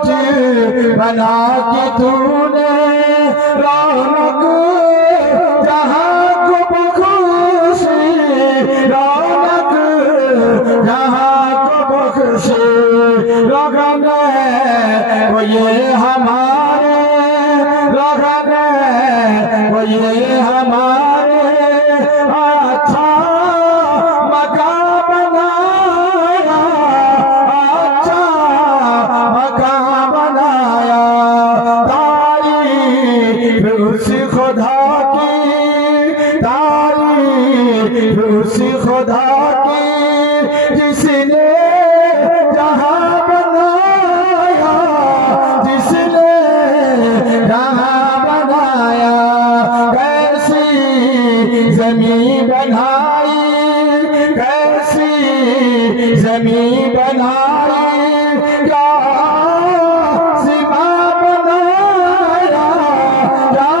सूरज बना के तूने रौनक जहां को बख्शे, रौनक जहां को बख्शे। लगन वो ये हमारे, लगन वो ये हमारे अच्छा मकान बनाया, अच्छा मकान बनाया। तारीफ उस खुदा की, तारीफ उस खुदा की जिसने जहां बनाया, जिसने जहां बनाया। कैसी ज़मीं बनाई, कैसी ज़मीं बनाई, क्या सीमा बनाया, क्या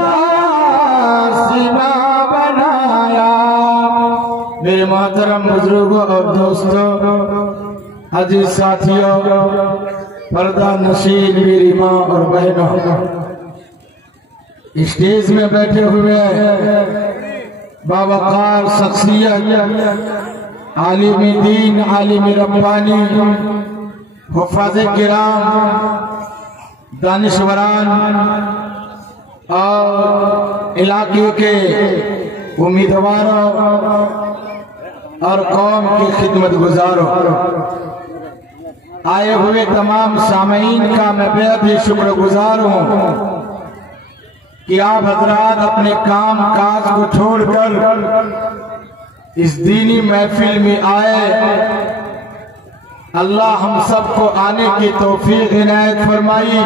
सीमा बनाया। मेरे मोहतरम बुजुर्गों और दोस्तों, अजीज साथियों, पर्दा नशीन मेरी माँ और बहनों, स्टेज में बैठे हुए बावकार शख्सियत, आलिम दीन, आलिम रब्बानी, हुफ़ाज़े किराम, दानिशवरान और इलाके के उम्मीदवारों और कौम की खिदमत गुजारों, आए हुए तमाम सामीन का मैं बेहद ही शुक्रगुजार हूँ कि आप हजरात अपने काम काज को छोड़कर इस दीनी महफिल में आए। अल्लाह हम सबको आने की तौफीक इनायत फरमाई।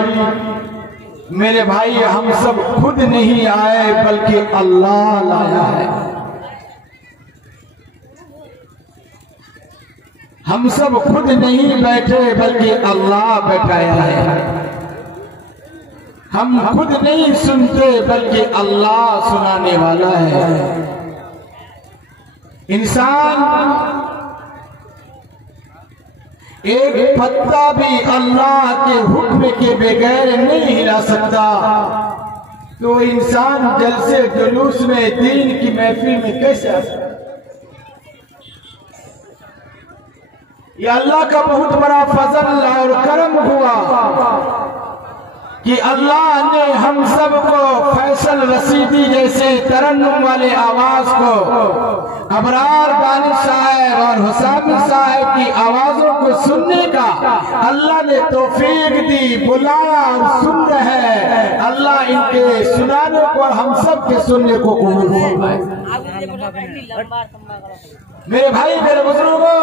मेरे भाई, हम सब खुद नहीं आए बल्कि अल्लाह लाया है। हम सब खुद नहीं बैठे बल्कि अल्लाह बैठाया है। हम खुद नहीं सुनते बल्कि अल्लाह सुनाने वाला है। इंसान एक पत्ता भी अल्लाह के हुक्म के बगैर नहीं हिला सकता, तो इंसान जलसे जुलूस में दीन की महफिल में कैसे आ सकता? ये अल्लाह का बहुत बड़ा फजल और करम हुआ कि अल्लाह ने हम सबको फैसल रसीदी जैसे तरन्नुम वाले आवाज को, अबरार दानिश साहब और हुसैन साहब की आवाजों को सुनने का अल्लाह ने तौफीक दी, बुलाया और सुन रहे हैं। अल्लाह इनके सुनाने को और हम सब के सुनने को कबूल फरमाए। मेरे भाई, मेरे बुजुर्गों,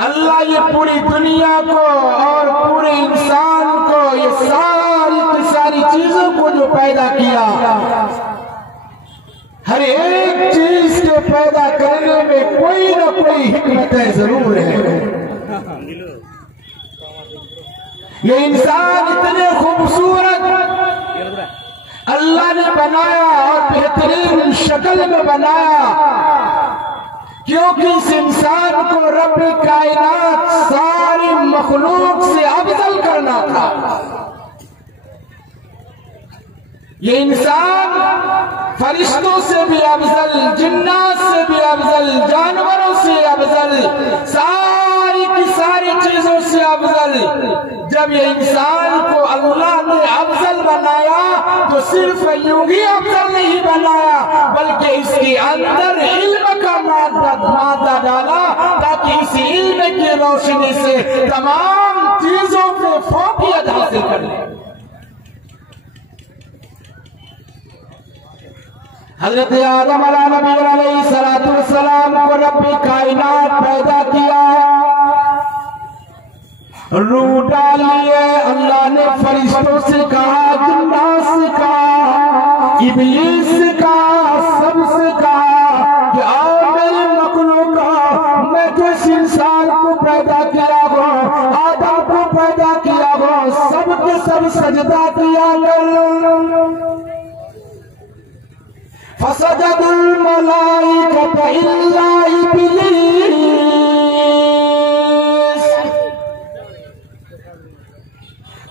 अल्लाह ये पूरी दुनिया को और पूरे इंसान को, ये सारी की सारी चीजों को जो पैदा किया, हर एक चीज के पैदा करने में कोई न कोई हिकमत जरूर है। ये इंसान इतने खूबसूरत अल्लाह ने बनाया और बेहतरीन शक्ल में बनाया, क्योंकि इस इंसान को रब कायनात सारी मखलूक से अफजल करना था। ये इंसान फरिश्तों से भी अफजल, जिन्नात से भी अफजल, जानवरों से अफजल, सारी की सारी चीजों से अफजल। जब ये इंसान को अल्लाह ने अफजल बनाया तो सिर्फ यूं ही अफजल नहीं बनाया, बल्कि इसके अंदर इल्म का मादा डाला, ताकि इस इल्म की रोशनी से तमाम चीजों पे फौकियत हासिल कर ले। हजरत आदम अलैहिस्सलाम को रब कायनात पैदा किया, रूह डालिए। अल्लाह ने फरिश्तों से कहा, जिन्नात से कहा, इब्लीस से कहा, सबसे कहा कि आओ मेरी मखलूक, मैं जिस इंसान को पैदा किया हो, आदम को पैदा किया हो, सबके सब सजदा किया करो। फसजदुल मलाइकतु इल्ला इब्लीस,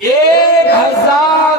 1000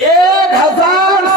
1000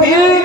3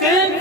3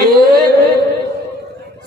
1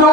2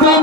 3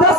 10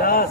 10۔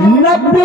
90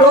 2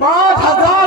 5000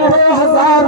2000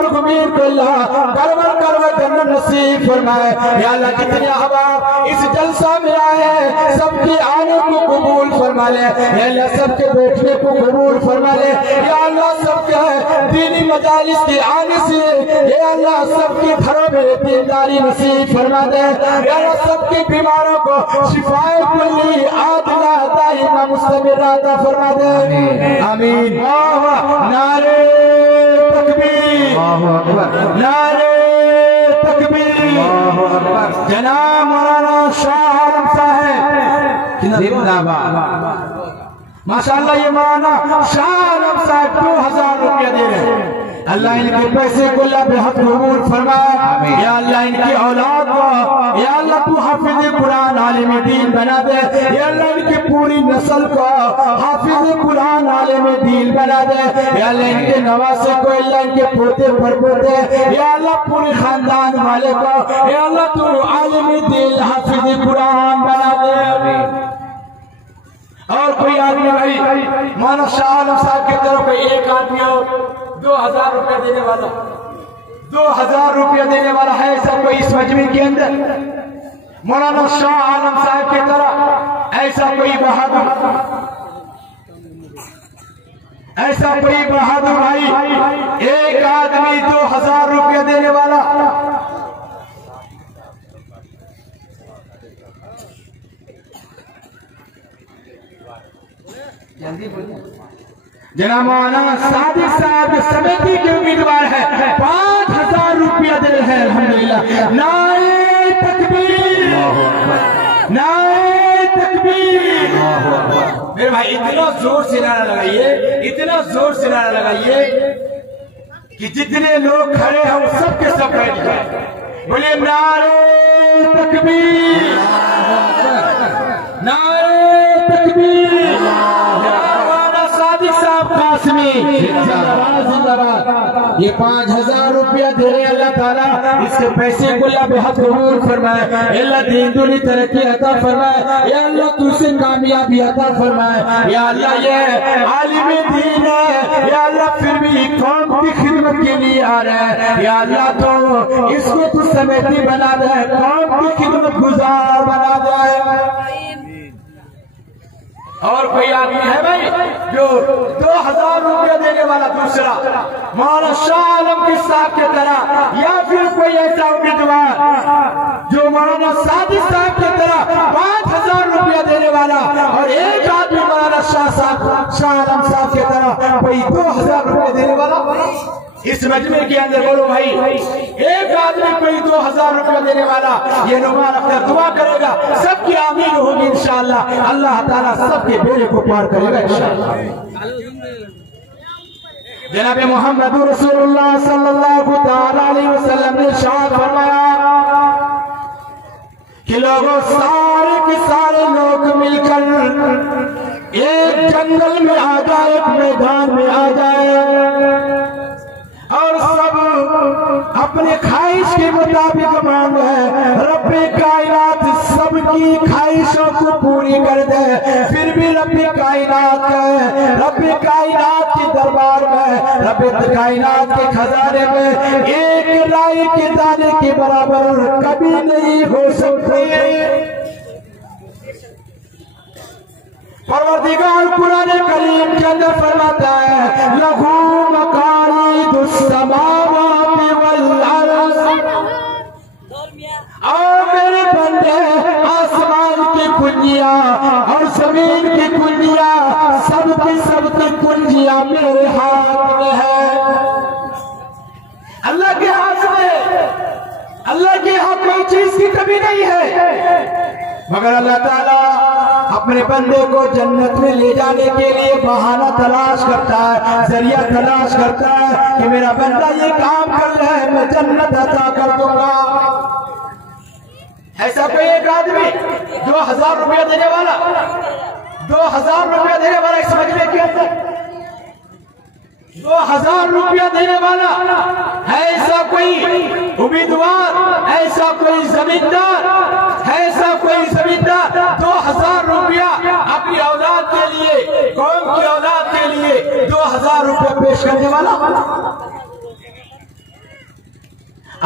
मरहुमीन को अल्लाह करवल जन्नत नसीब फरमाए। या अल्लाह जितने अहबाब इस जलसा में आए हैं सबके आने को कबूल फरमा ले। या अल्लाह सबके बैठने को कबूल फरमा ले। या अल्लाह सबके दीनी मजालिस के आने से या अल्लाह सबके घरों में दीनदारी नसीब फरमा दे। या अल्लाह सबके बीमारों को शिफाए कुल्ली आदिला दाइमा मुस्तमिर अता फरमा दे। आमीन। नारे तकबीर, नारे तकबीर। जनाब मौलाना शाह आलम साहब जिंदाबाद। माशाअल्लाह ये मौलाना शाह आलम साहब 2000 रुपया दे रहे हैं। अल्लाह इनके पैसे को अल्लाह बेहद कबूल फरमाए। या अल्लाह इनकी औलाद को या अल्लाह तू हाफिज कुरान आलिम दीन बना दे। या अल्लाह इनकी पूरी नस्ल को हाफिज कुरान आलिम दीन बना दे। या अल्लाह इनके नवासे को अल्लाह इनके पोते परपोते या अल्लाह पूरे खानदान वाले को या अल्लाह तू आलिम दीन हाफिज कुरान बना दे। और कोई आदमी भाई मौलाना शाह आलम साहब की तरफ कोई एक आदमी और 2000 रुपया देने वाला 2000 रुपया देने वाला है ऐसा कोई इस मजमे के अंदर? मौलाना शाह आलम साहब की तरह ऐसा कोई बहादुर भाई एक आदमी 2000 रुपया देने वाला? जल्दी बोलिए। जनाब मौलाना सादिक साहब समिति के उम्मीदवार है 5000 रुपया दे रहे हैं। अल्हम्दुलिल्लाह। नारे तकबीर, नारे तकबीर। मेरे भाई इतना जोर से नारा लगाइए, इतना जोर से नारा लगाइए कि जितने लोग खड़े हैं वो सब के सब बैठ जाए। बोले नारे तकबीर, नारे तकबीर। ये 5000 रुपया दे रहे अल्लाह ताला इसके पैसे को अल्लाह बेहद कबूल फरमाए। अल्लाह दीन दुनी तरक्की अता फरमाए। या अल्लाह तुझसे कामयाबी अता फरमाए। या अल्लाह ये आलिम दीन है या अल्लाह फिर भी कौम की खिदमत के लिए आ रहा है। या अल्लाह तो इसको तू समिति बना दे, कौम की खिदमत गुजार बना दे। और कोई आदमी है भाई जो 2000 रुपया देने वाला दूसरा मौलाना शाह आलम की साहब की तरह या फिर कोई ऐसा उम्मीदवार जो मौलाना सादिक साहब की तरह 5000 रुपया देने वाला और एक आदमी मौलाना शाह आलम साहब की तरह कोई 2000 रुपया देने वाला इस मजमे के अंदर बोलो भाई एक आदमी कोई 2000 रुपया देने वाला ये नुमान अपना दुआ करेगा सबकी आमीन होगी इंशाअल्लाह। अल्लाह ताला सबके बेड़े को पार करेगा इंशाअल्लाह। जनाब मोहम्मद रसूलुल्लाह सल्लल्लाहु तआला अलैहि वसल्लम ने इरशाद फरमाया कि लोगों सारे के सारे लोग मिलकर एक जंगल में आ जाए, एक मैदान में आ जाए और सब अपने ख्वाहिश के मुताबिक मांगे। रब्बे कायनात सबकी ख्वाहिशों को पूरी कर दे। फिर भी रब्बे कायनात के दरबार में, रब्बे कायनात के खजाने में एक राई के दाने के बराबर कभी नहीं हो सकते। परवरदिगार कुरान करीम के अंदर फरमाता है लहू मकालिदुस समावाति वल अर्ज़। और मेरे बंदे आसमान की कुंजियां और जमीन की कुंजियां सबकी कुंजियां मेरे हाथ में है। अल्लाह के हाथ में, अल्लाह के हाथ कोई चीज की कमी नहीं है मगर अल्लाह ताला अपने बंदे को जन्नत में ले जाने के लिए बहाना तलाश करता है, जरिया तलाश करता है कि मेरा बंदा ये काम कर रहा है मैं जन्नत अता कर दूंगा। ऐसा कोई एक आदमी 2000 रुपया देने वाला 2000 रुपया देने वाला इस मजमे के अंदर 2000 रुपया देने वाला ऐसा कोई उम्मीदवार, ऐसा कोई जमींदार, ऐसा कोई जमींदार 2000 रुपया अपनी औलाद के लिए, कौम की औलाद के लिए 2000 रुपया पेश करने वाला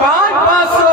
500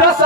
10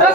10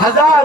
1,000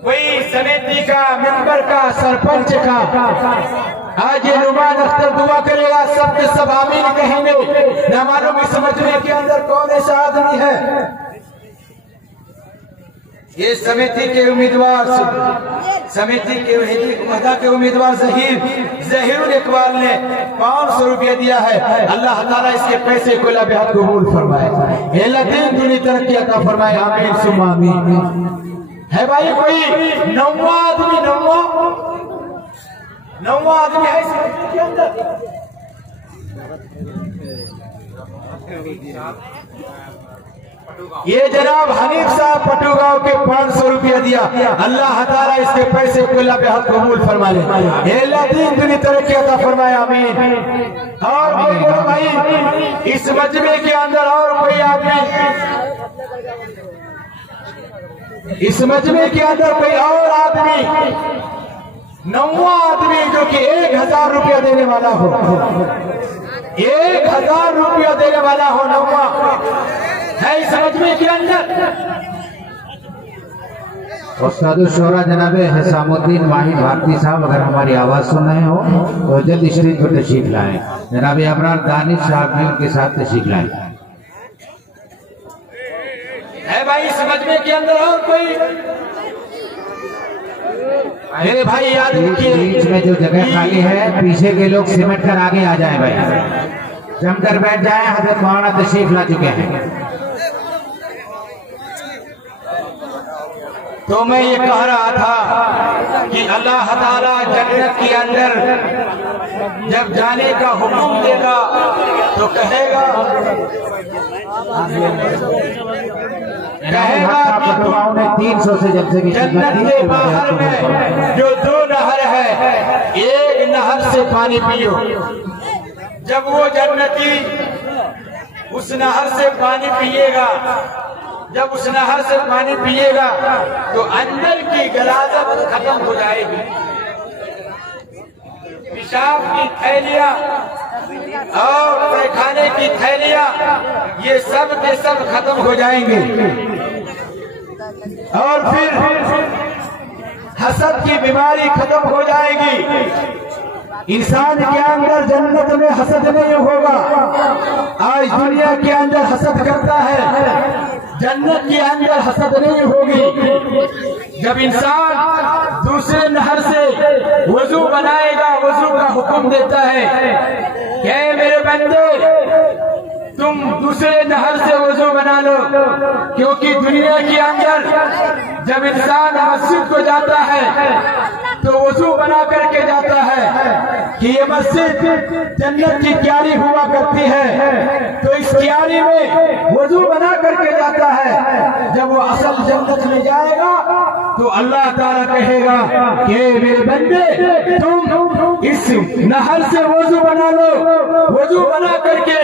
कोई समिति का, मेंबर का, सरपंच का आज ये नुमान अख्तर दुआ करेगा, सब के सब आमीन कहेंगे। न मालूम कि समझने के अंदर कौन ऐसा आदमी है। ये समिति के उम्मीदवार, समिति के उहदा के उम्मीदवार जहीरुल इकबाल ने 500 रुपया दिया है। अल्लाह ताला इसके पैसे को लबेहात कबूल फरमाए, दीन दुनी तरक्की अता फरमाए, आमीन सुम्मा आमीन। है भाई कोई नौवा आदमी, नौवा आदमी है समिति के अंदर। ये जनाब हनीफ साहब पटुगांव के 500 रुपया दिया। अल्लाह ताला इसके पैसे को लबेहात कबूल फरमा ले, दीन दुनी तरक्की अता फरमाए, आमीन। और भाई इस मजमे के अंदर और कोई आदमी, इस मजमे के अंदर कोई और आदमी, नौवा आदमी जो कि 1000 रुपया देने वाला हो, 1000 रुपया देने वाला हो, नौवा है इस मजमे के अंदर। उस्ताद शोरा जनाब हिसामुद्दीन वाहिद भारती साहब अगर हमारी आवाज सुन रहे हो तो जल्द स्टेज पर तशरीफ लाएं। जनाब अबरार दानिश साहब भी उनके साथ तशरीफ लाएं। है भाई इस मजमे के अंदर और कोई? मेरे भाई याद रखिए, बीच में जो जगह खाली है पीछे के लोग सिमट कर आगे आ जाएं भाई, जमकर बैठ जाएं। हजरत मौलाना तशरीफ ला चुके हैं। तो मैं ये कह रहा था कि अल्लाह ताला जन्नत के अंदर जब जाने का हुक्म देगा तो कहेगा ने 300 से जब से जन्नत के बाहर में जो 2 नहर है, एक नहर से पानी पियो। जब वो जन्नती उस नहर से पानी पिएगा, जब उस नहर से पानी पिएगा तो अंदर की गलाजत खत्म हो जाएगी, पेशाब की थैलियां और पैखाने की थैलियां ये सब के सब खत्म हो जाएंगे। और फिर हसद की बीमारी खत्म हो जाएगी। इंसान के अंदर जन्नत में हसद नहीं होगा। आज दुनिया के अंदर हसद करता है, जन्नत के अंदर हसद नहीं होगी। जब इंसान दूसरे नहर से वजू बनाएगा, वजू का हुक्म देता है कि मेरे बंदे तुम दूसरे नहर से वजू बना लो, क्योंकि दुनिया के अंदर जब इंसान मस्जिद को जाता है तो वजू बना करके जाता है कि ये मस्जिद जन्नत की क्यारी हुआ करती है, तो इस क्यारी में वजू बना करके जाता है। जब वो असल जन्नत में जाएगा तो अल्लाह ताला कहेगा कि मेरे बंदे तुम इस नहर से वजू बना लो, वजू बना करके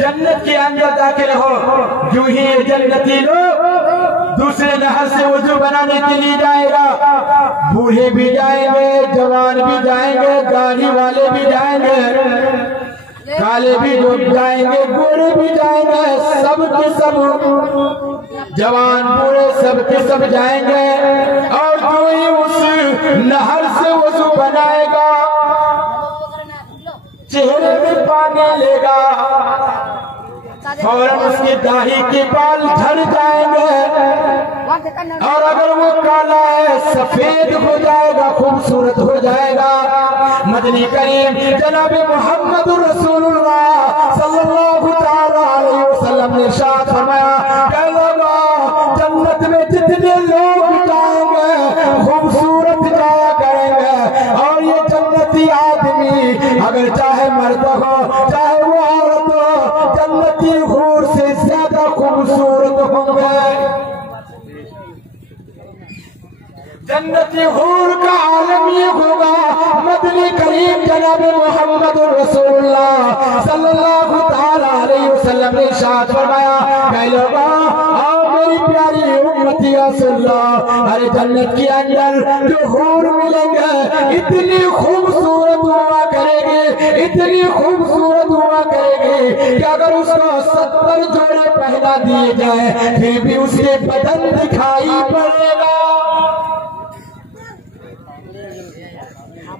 जन्नत के अंदर दाखिल हो। जो ही ये जन्नती लोग दूसरे नहर से वजू बनाने के लिए जाएगा, बूढ़े भी जाएंगे, जवान भी जाएंगे, दाढ़ी वाले भी जाएंगे, काले भी लोग जाएंगे, गोरे भी जाएंगे, सब के सब जवान बूढ़े सब के सब जाएंगे। और जो ही उस नहर से वजू बनाएगा चेहरे में पानी लेगा, फौरन उसकी दाढ़ी के बाल झड़ जाएंगे, और अगर वो काला है सफेद हो जाएगा, खूबसूरत हो जाएगा। मदनी करीम जनाब मोहम्मद रसूलुल्लाह सल्लल्लाहु तआला अलैहि वसल्लम ने इरशाद फरमाया, जन्नत में जितने लोग जाएंगे खूबसूरत जाया करेंगे, और ये जन्नती आदमी अगर चाहे मर्द हो चाहे वो औरत हो, जन्नती हूर से ज्यादा खूबसूरत होंगे। जन्नती हूर का आलम ये होगा। मदनी करीम जनाब मोहम्मद रसूलुल्लाह सल्लल्लाहु तआला अलैहि वसल्लम ने इरशाद फरमाया, आओ मेरी प्यारी उम्मतिया सुल्ला, अरे जन्नत के अंदर जो हूर मिलेंगे इतनी खूबसूरत हुआ करेगी, इतनी खूबसूरत हुआ करेगी कि अगर उसको 70 जोड़े पहना दिए जाए फिर भी उसके बदन दिखाई पड़ेगा।